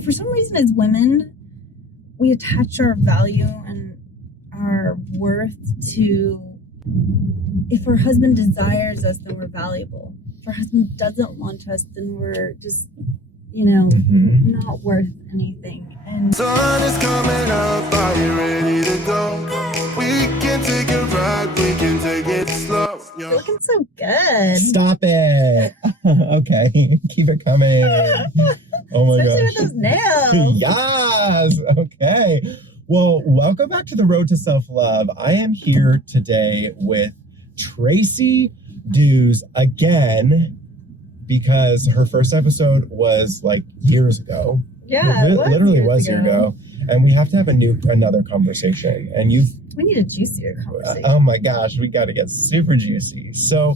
for some reason as women, we attach our value and our worth to, if our husband desires us, then we're valuable. If our husband doesn't want us, then we're just, not worth anything. And sun is coming up, are you ready to go? We can take a ride, we can take it slow. You're looking so good. Stop it. Okay, keep it coming. Oh my Especially gosh. with those nails. Yes. Okay. Well, welcome back to the Road to Self-Love. I am here today with Tracy Duhs again because her first episode was like years ago. Yeah, it literally was years ago. And we have to have another conversation. And we need a juicier conversation. Oh my gosh, we got to get super juicy. So,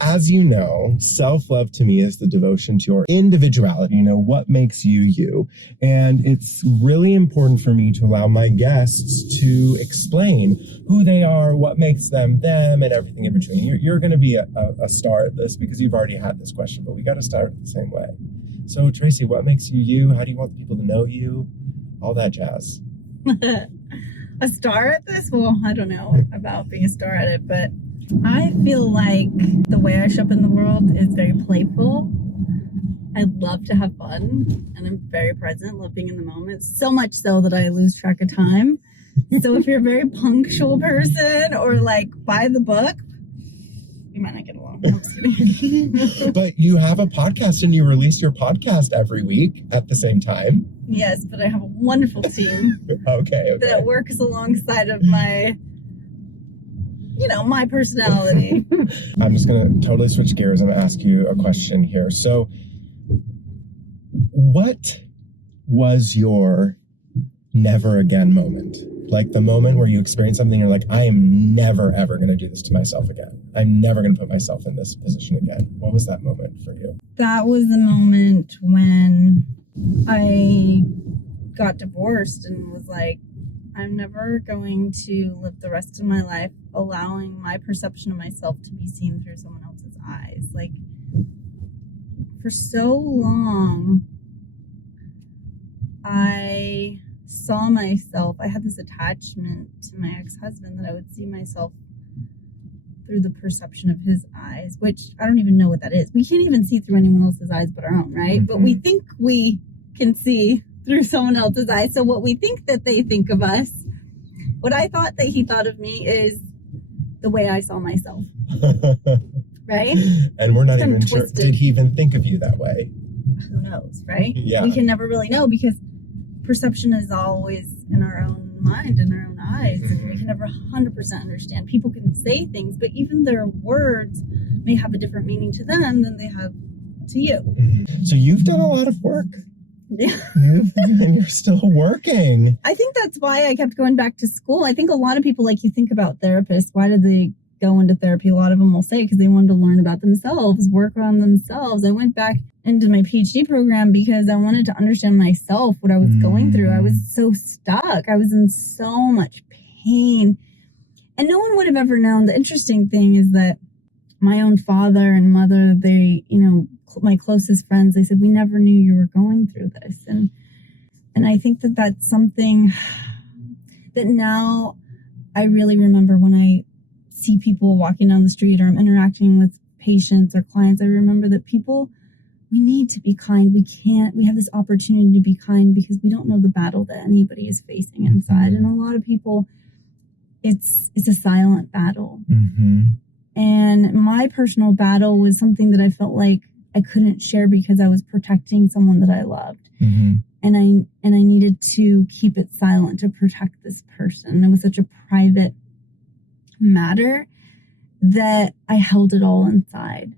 as you know, self-love to me is the devotion to your individuality, what makes you you. And it's really important for me to allow my guests to explain who they are, what makes them them, and everything in between. You're going to be a star at this because you've already had this question, but we got to start the same way. So, Tracy, what makes you you? How do you want people to know you? All that jazz. A star at this? Well, I don't know about being a star at it, but I feel like the way I show up in the world is very playful. I love to have fun, and I'm very present, love being in the moment, so much so that I lose track of time. So if you're a very punctual person or like by the book, you might not get along. I'm just kidding. But you have a podcast and you release your podcast every week at the same time. Yes, but I have a wonderful team. Okay. That works alongside of my my personality. I'm just going to totally switch gears and ask you a question here. So, what was your never again moment? Like the moment where you experience something, you're like, I am never, ever going to do this to myself again. I'm never going to put myself in this position again. What was that moment for you? That was the moment when I got divorced and was like, I'm never going to live the rest of my life allowing my perception of myself to be seen through someone else's eyes. Like, for so long, I saw myself, I had this attachment to my ex-husband that I would see myself through the perception of his eyes, which I don't even know what that is. We can't even see through anyone else's eyes but our own, right? Mm-hmm. But we think we can see through someone else's eyes. So what we think that they think of us, what I thought that he thought of me is the way I saw myself. Right? And we're not even sure. Did he even think of you that way? Who knows, right? Yeah. We can never really know because perception is always in our own mind, in our own eyes, and we can never 100% understand. People can say things, but even their words may have a different meaning to them than they have to you. Mm-hmm. So you've done a lot of work. Yeah. And you're still working. I think that's why I kept going back to school. I think a lot of people, like you think about therapists, why did they go into therapy? A lot of them will say because they wanted to learn about themselves, work on themselves. I went back into my PhD program because I wanted to understand myself, what I was going through. I was so stuck. I was in so much pain. And no one would have ever known. The interesting thing is that my own father and mother, they, my closest friends, they said, we never knew you were going through this. And I think that that's something that now I really remember when I see people walking down the street or I'm interacting with patients or clients. I remember that we need to be kind. We have this opportunity to be kind because we don't know the battle that anybody is facing inside. And a lot of people, it's a silent battle. Mm-hmm. And my personal battle was something that I felt like I couldn't share because I was protecting someone that I loved. Mm-hmm. And I needed to keep it silent to protect this person. It was such a private matter that I held it all inside.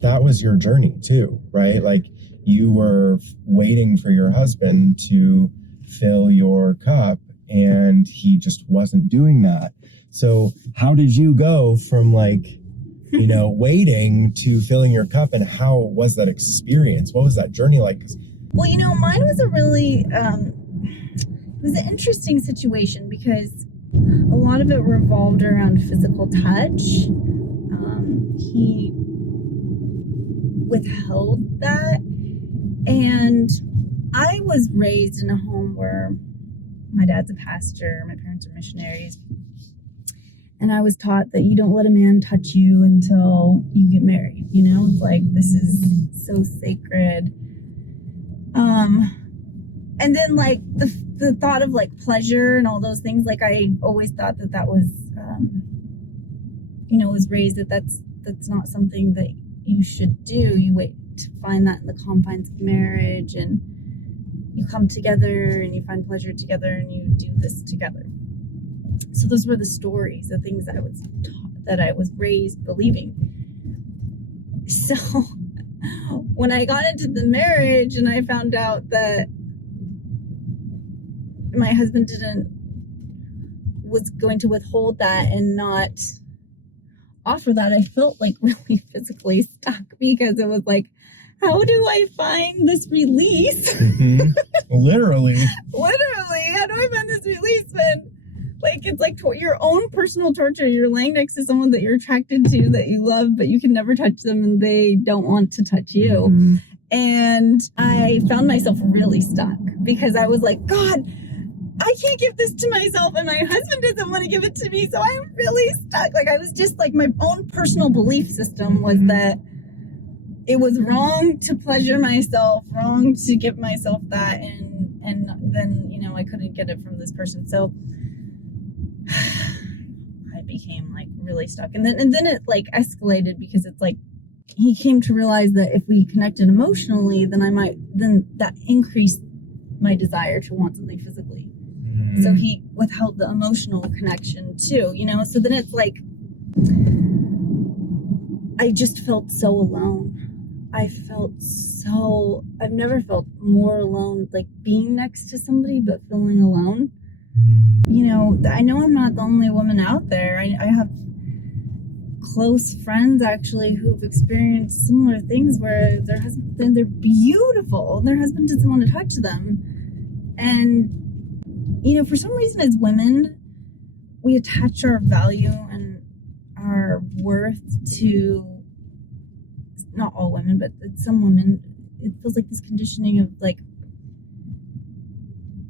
That was your journey too, right? Like you were waiting for your husband to fill your cup and he just wasn't doing that. So how did you go from waiting to filling your cup, and how was that experience? What was that journey like? Well, mine was a really, it was an interesting situation because a lot of it revolved around physical touch. He withheld that, and I was raised in a home where my dad's a pastor, my parents are missionaries. And I was taught that you don't let a man touch you until you get married. You know, it's like, this is so sacred. And then like the thought of like pleasure and all those things, like I always thought that was, was raised that's not something that you should do. You wait to find that in the confines of marriage, and you come together and you find pleasure together and you do this together. So those were the stories, the things that I was taught, that I was raised believing. So when I got into the marriage and I found out that my husband was going to withhold that and not offer that, I felt like really physically stuck, because it was like, how do I find this release? Mm-hmm. Literally, how do I find this release when, like, it's like your own personal torture? You're laying next to someone that you're attracted to, that you love, but you can never touch them and they don't want to touch you. Mm-hmm. And I found myself really stuck, because I was like, God, I can't give this to myself and my husband doesn't want to give it to me. So I'm really stuck. Like, I was just like, my own personal belief system was that it was wrong to pleasure myself, wrong to give myself that. And then, I couldn't get it from this person. So I became like really stuck. And then it like escalated, because it's like, he came to realize that if we connected emotionally, then that increased my desire to want something physically. Mm. So he withheld the emotional connection too, so then it's like, I just felt so alone. I've never felt more alone, like being next to somebody, but feeling alone. I know I'm not the only woman out there. I have close friends actually who've experienced similar things, where their husband, they're beautiful, and their husband doesn't want to touch them. And, for some reason as women, we attach our value and our worth to, not all women, but some women, it feels like this conditioning of like,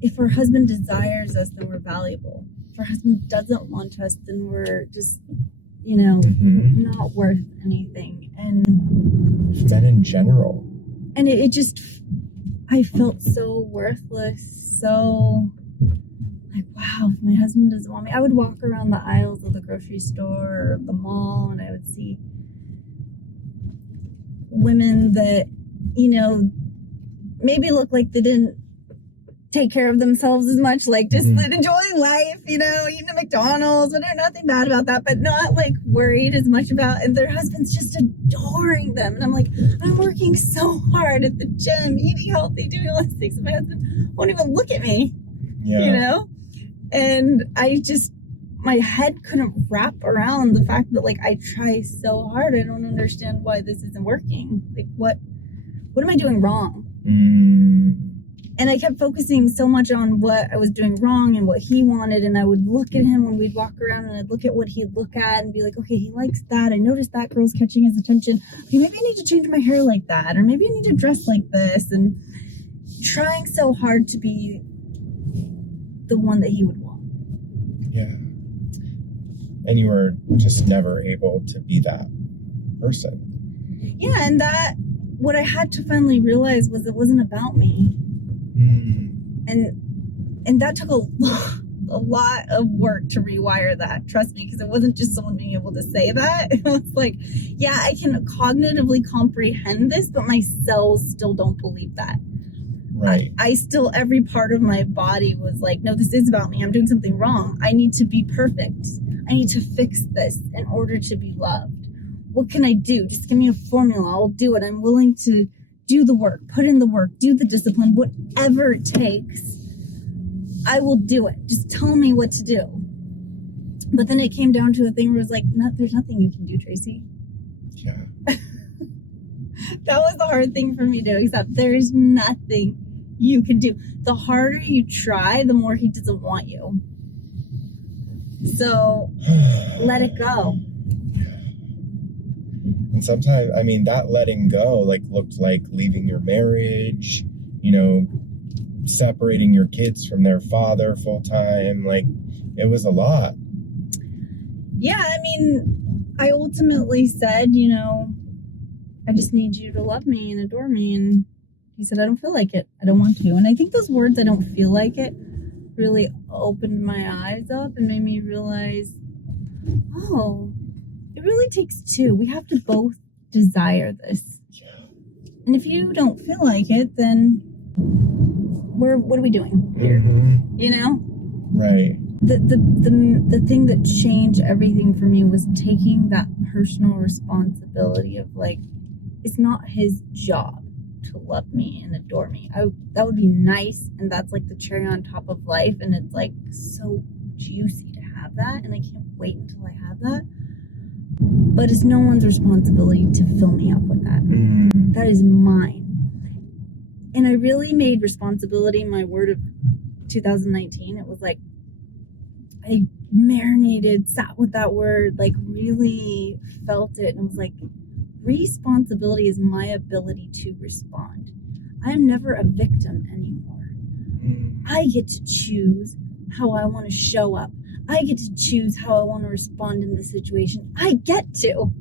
if our husband desires us, then we're valuable. If our husband doesn't want us, then we're just, not worth anything. And men in general. And it just, I felt so worthless, so like, wow, if my husband doesn't want me. I would walk around the aisles of the grocery store or the mall, and I would see women that, maybe look like they didn't take care of themselves as much, like just enjoying life, eating at McDonald's, whatever, nothing bad about that, but not like worried as much about, and their husband's just adoring them. And I'm like, I'm working so hard at the gym, eating healthy, doing all these things, and my husband won't even look at me, and my head couldn't wrap around the fact that, like, I try so hard. I don't understand why this isn't working. Like, what am I doing wrong? And I kept focusing so much on what I was doing wrong and what he wanted. And I would look at him when we'd walk around, and I'd look at what he'd look at and be like, okay, he likes that. I noticed that girl's catching his attention. Okay, maybe I need to change my hair like that. Or maybe I need to dress like this. And trying so hard to be the one that he would want. Yeah. And you were just never able to be that person. Yeah, and what I had to finally realize was it wasn't about me. And that took a lot of work to rewire that. Trust me, because it wasn't just someone being able to say that. It was like, yeah, I can cognitively comprehend this, but my cells still don't believe that. Right. I still, every part of my body was like, no, this is about me. I'm doing something wrong. I need to be perfect. I need to fix this in order to be loved. What can I do? Just give me a formula. I'll do it. I'm willing to do the work, put in the work, do the discipline, whatever it takes. I will do it. Just tell me what to do. But then it came down to a thing where it was like, there's nothing you can do, Tracy. Yeah. That was the hard thing for me to accept. There's nothing you can do. The harder you try, the more he doesn't want you. So let it go. And sometimes, I mean, that letting go, like, looked like leaving your marriage, separating your kids from their father full time. Like, it was a lot. Yeah, I mean, I ultimately said, I just need you to love me and adore me. And he said, I don't feel like it. I don't want to. And I think those words, I don't feel like it, really opened my eyes up and made me realize, oh, it really takes two. We have to both desire this. And if you don't feel like it, then what are we doing here? Right. The thing that changed everything for me was taking that personal responsibility of like, it's not his job to love me and adore me. That would be nice, and that's like the cherry on top of life, and it's like so juicy to have that, and I can't wait until I have that. But it's no one's responsibility to fill me up with that. That is mine. And I really made responsibility my word of 2019. It was like I marinated, sat with that word, like really felt it, and was like, responsibility is my ability to respond. I am never a victim anymore. I get to choose how I want to show up. I get to choose how I want to respond in the situation. I get to.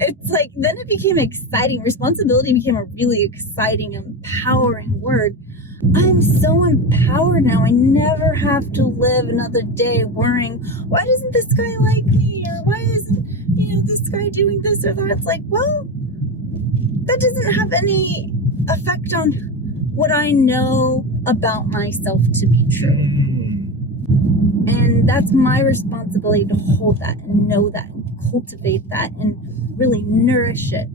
It's like, then it became exciting. Responsibility became a really exciting, empowering word. I'm so empowered now. I never have to live another day worrying, why doesn't this guy like me? Or why isn't, this guy doing this or that? It's like, well, that doesn't have any effect on what I know about myself to be true. And that's my responsibility to hold that and know that and cultivate that and really nourish it.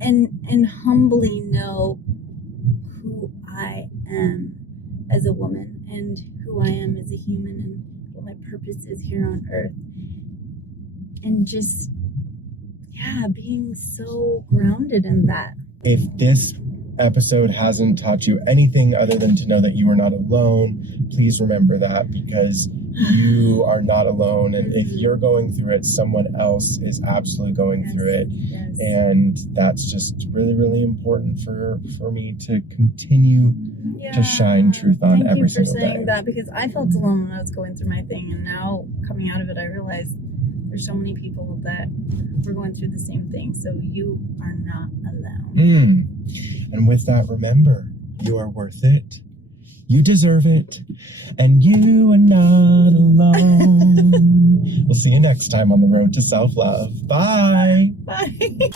And humbly know who I am as a woman and who I am as a human and what my purpose is here on earth. And just, being so grounded in that. If this episode hasn't taught you anything other than to know that you are not alone, please remember that, because you are not alone. And if you're going through it, someone else is absolutely going through it. Yes. And that's just really, really important for me to continue to shine truth on every single day. Thank you for saying that, because I felt alone when I was going through my thing. And now coming out of it, I realized there's so many people that were going through the same thing. So you are not alone. And with that, remember, you are worth it. You deserve it. And you are not alone. We'll see you next time on the road to self-love. Bye. Bye.